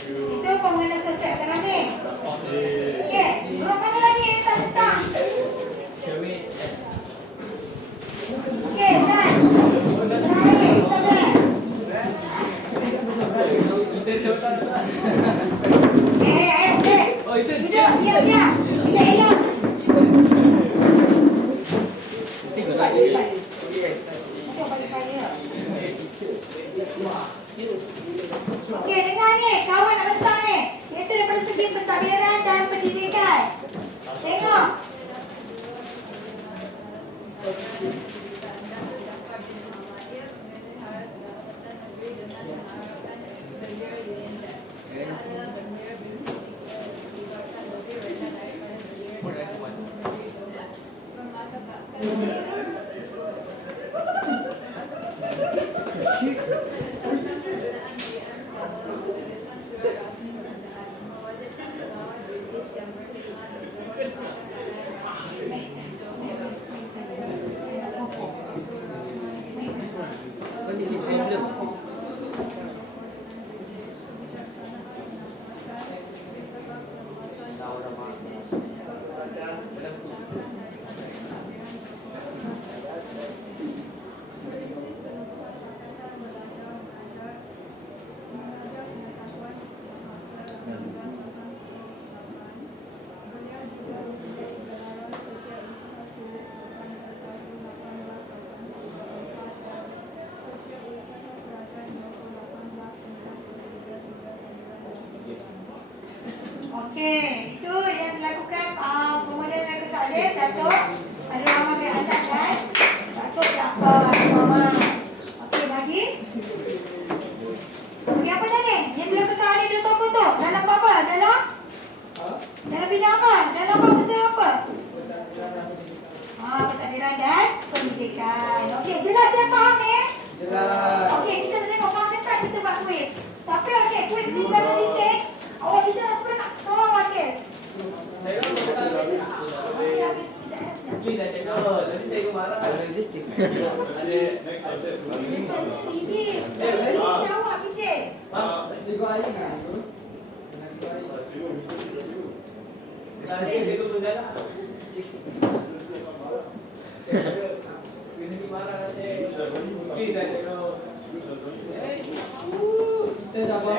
Itu pengguna sosial ekonomi. Okey, grup mana lagi yang tak tentang? Okey, dan terakhir, sabar. Oh, itu Duduk, diam. Tidak elok. Cepat. Untuk bagi saya. Okey, dengar ni, kawan nak bentang ni. Iaitu daripada segi pentadbiran dan pendidikan. Tengok. Okey, itu yang dilakukan pemuda dan ketaklim Datuk Adil Rahman bin Azad dan Datuk Jaafar Muhammad. Okey, bagi apa tadi? Yang dilakukan Adil dua tokoh tu dalam apa? Dalam bidang apa? Dalam apa besar apa? Pentadbiran dan pendidikan. Okey, jelas ya, faham ni? Jelas. Okey, kita nak tengok faham cepat kita buat kuis. Tapi okey, kuis ni dalam bising. Awak bisa nak pernah nak soal wakil. Next subject. Ini jawab Vijay. Cikgu Ali kan? Kita dapat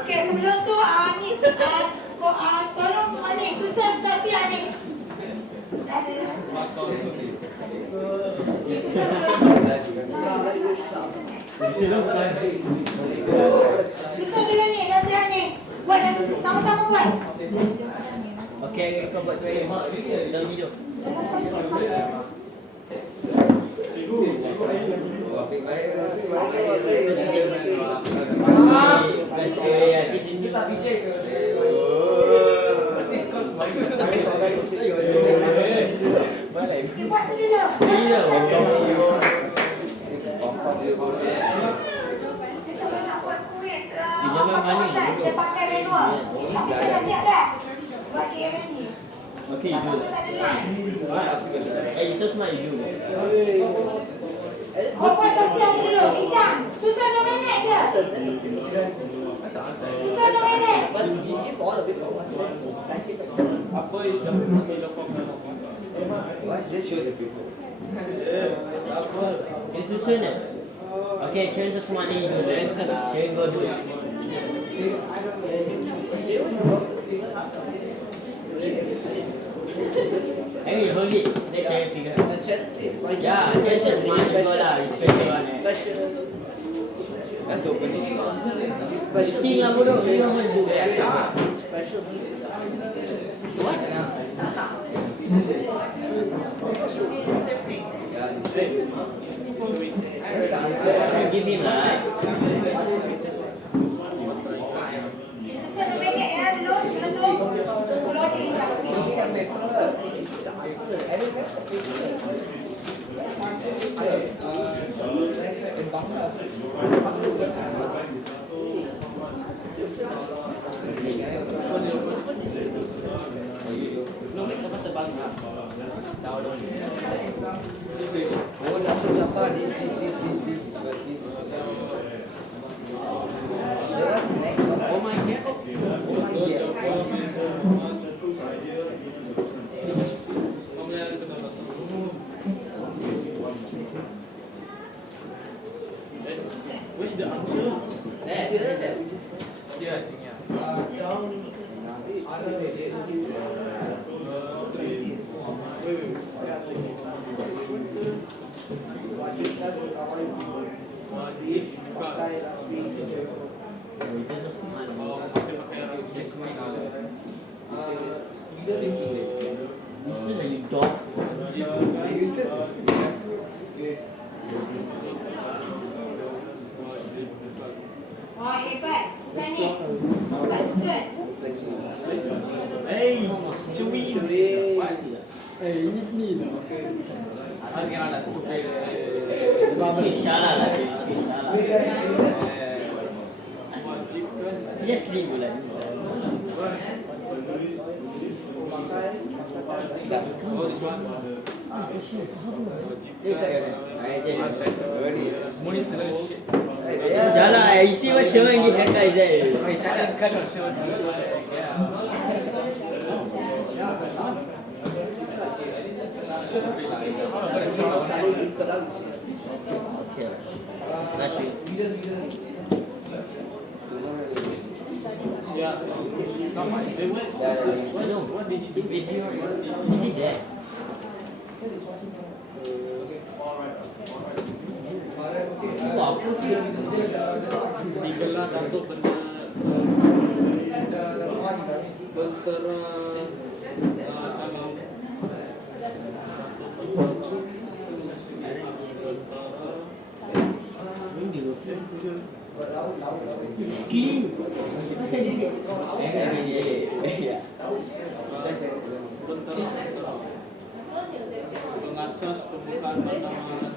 Okey, sebelum tu ni tolong ni susun tasiah ni. Dah ada. Susun dulu ni nasihat ni. Buat sama-sama buat. Okey, kau buat saya mak dalam video. Kita Vijay ke? Okey, buat tu dulu. Iya, Kita nak buat kuis. Di zaman mana? Saya pakai manual. Tapi saya dah siap dah. Sebagai ni. Okay, you do Tak ada line. Hey, so smart you do. Buat tasiah ni dulu. Bincang. Susun 2 minit je. Susun 2 minit. But Gigi fall a bit forward. apa istilah Just show the people. It's the same. Okay, change the smart you do this. Okay, go do it. Hey, hold it. Let's try and figure out. The challenge is Yeah, change the smart you go lah. It's very one. That's opening. Tinggal lah bodoh. You know what to do. Special needs. What? Give him lah. Okay, susun 2 minit ya dulu. Sebelum tu loading dah kuis. Oh, Dr. Jafar, this. Oh my God. Oh my God. where's the answer There. Dia artinya. Itu so smart. This is like dog. Oh, hebat. Bukan ni. Buat susun. hey cuy Salah lah. Just leave lah. Salah, isi was showing it that guy there. Nice. yeah they went What did he do? He did that. Wah, apa sih? digelar untuk Clean. Masa dia? mengasas pembukaan tanaman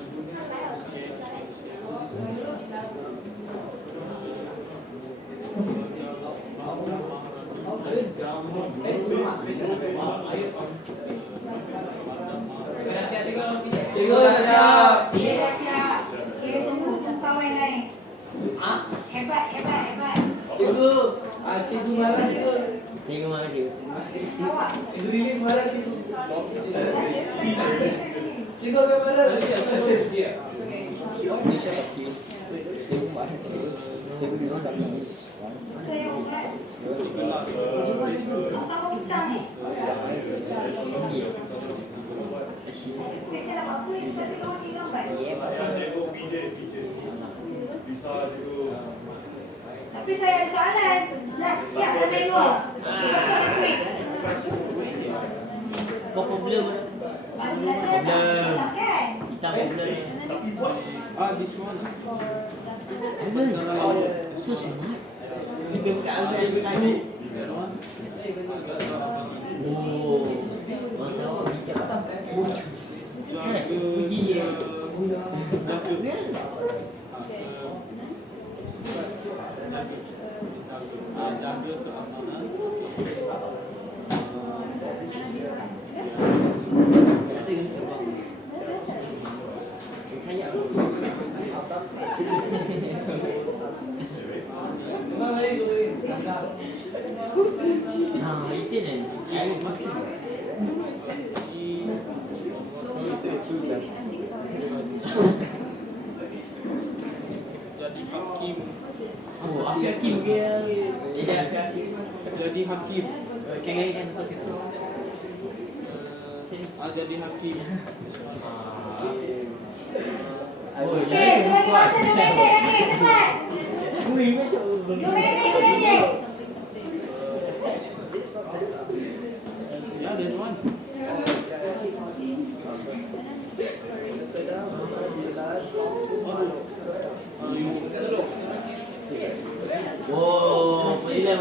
Hebat. Cikgu, cikgu marah cikgu. Cikgu mana cikgu? Awak. Cikgu Lili marah cikgu. Cikgu akan marah. Betul yang buat. Sama-sama bincang ni. Saya nak buat kuis seperti kau ni gambar. Cikgu PJ. Bisa cikgu. Tapi saya ada soalan. Dah siap dah manual. Soalan kuis. Kau problem mana? Problem. Kan? Kita problem. This one. So smart. Dia buka Android tadi. Oh. Masa awak bijak. Puji dia. Jaga keamanan. Saya itu ni. Saya makin. Jadi hakim. Oh, hakim dia. Jadi hakim. Kan. Jadi hakim. Oh, Okey, bagi masa 2 minit lagi. Cepat. 2 minit lagi. Ya, there's one. Oh, majilah.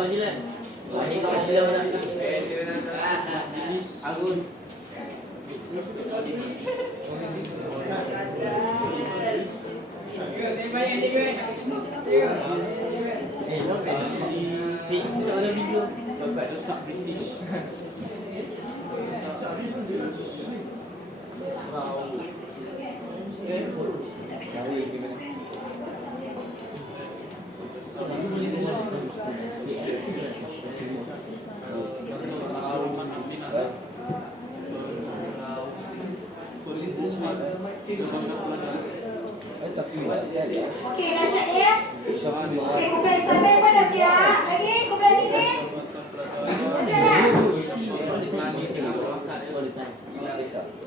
Ini majilah mana? Agun. Kita ada video. Desak British. Okey, dah siap ya? Okey, kumpulan sampai pun dah siap. Lagi kumpulan ini. Dah siap dah?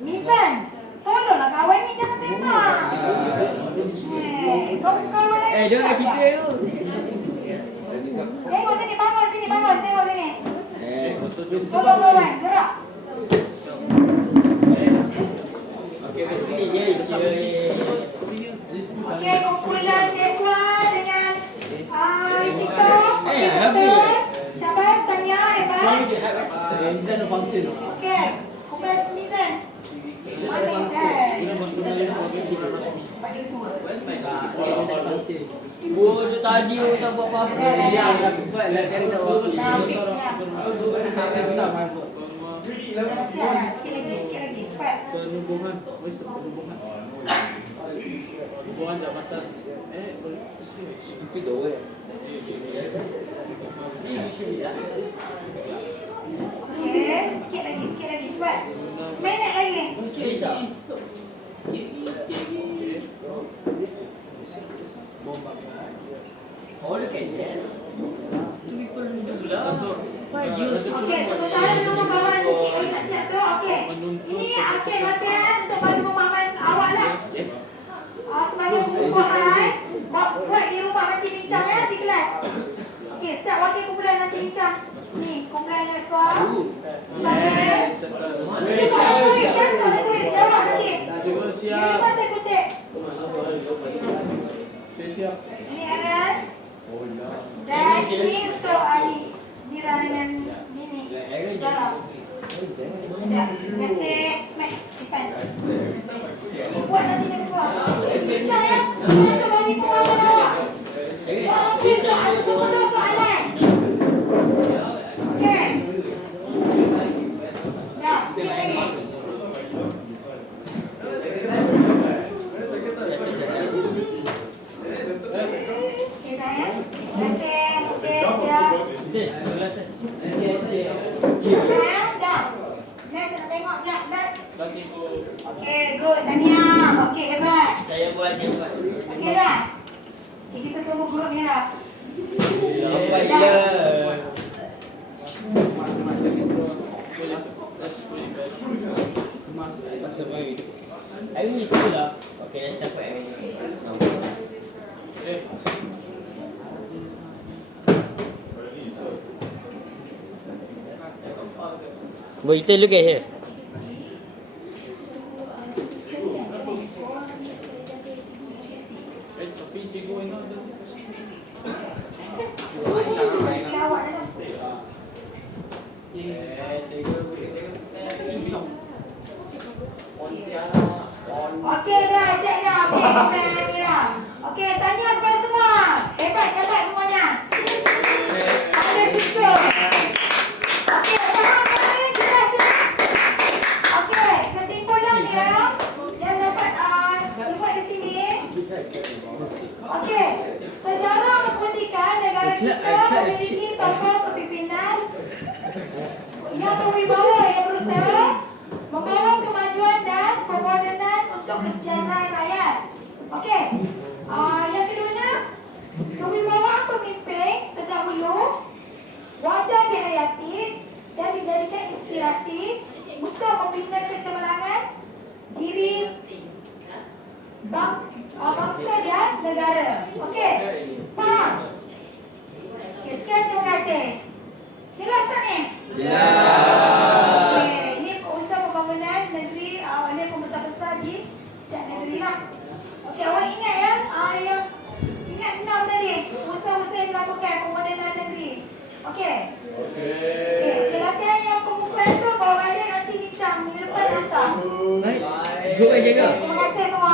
Mizan, tolonglah kawan ni jangan sembang. Kau kawan lagi. Dia kat situ tu. Tengok sini, bangun sini, tengok sini. Tolong kawan, gerak. Okey, kumpulan Deswa dengan Tika, betul. Syabas, Tanya, hebat. Okey, kumpulan Mizan. Oh, dia tadi tak buat apa-apa. Dah siap dah, sikit lagi, cepat. Perhubungan. Hubungan jabatan. Okey, sikit lagi, cepat. Seminit lagi. Oh, look at that. Two people do lah. Okey, sementara menunggu kawan sikit lagi nak siap tu. Okey. Ini okey latihan untuk bagi pemahaman awak lah. Yes. Sebagai pembukaan, buat di rumah nanti bincang ya di kelas. Okey, setiap wakil kumpulan nanti bincang. Ni, kumpulan yang suara. Sampai. Itu soalan kuis kan, soalan kuis. Jawab nanti. Cikgu Di siap. rumah saya kutip. Siap. Ini Aaron. Dan ini untuk Ali. Nira dengan Nini. Zara. Sudah. Terima kasih. Mek, simpan. Buat nanti dia keluar. Bincang ya. Untuk bagi pemahaman awak. Soalan kuis tu ada 10 soalan. Okey. Dah, sikit lagi. Okey, Dah. Next nak tengok sekejap. Next. Okay, good. Tahniah. Okay, hebat. Saya buat, dia buat. Okay dah. Okay, kita tunggu guru merah. Apa Dah. dia? Hari ni sekolah. Okay, let's start by Well, you take a look at here. Lawak dah. Okey dah, siap dah. Okey, bukan Mira. Okey, tanya kepada semua. Hebat semuanya. Ada susun. Okey, faham tak ni? Jelas tak? Okey, kesimpulan dia yang dapat dibuat di sini. Okey, sejarah membuktikan negara kita memiliki tokoh kepimpinan yang berwibawa, yang berusaha membawa kemajuan dan pemodenan untuk kesejahteraan rakyat. Okey. Yang keduanya, kewibawaan pemimpin terdahulu wajar dihayati dan dijadikan inspirasi untuk membina kecemerlangan diri bangsa dan negara. Okey. Faham? Okay, sekian, terima kasih. Jelas tak ni? Okey, ini usaha pembangunan negeri oleh pembesar-besar di setiap negeri lah. Okey, awak ingat ya? Yang ingat 6 tadi, usaha-usaha yang dilakukan pemodenan negeri. Okey. Okey, latihan yang pembukuan tu bawa balik nanti bincang minggu depan hantar. Baik. Go aja ke? Terima kasih semua.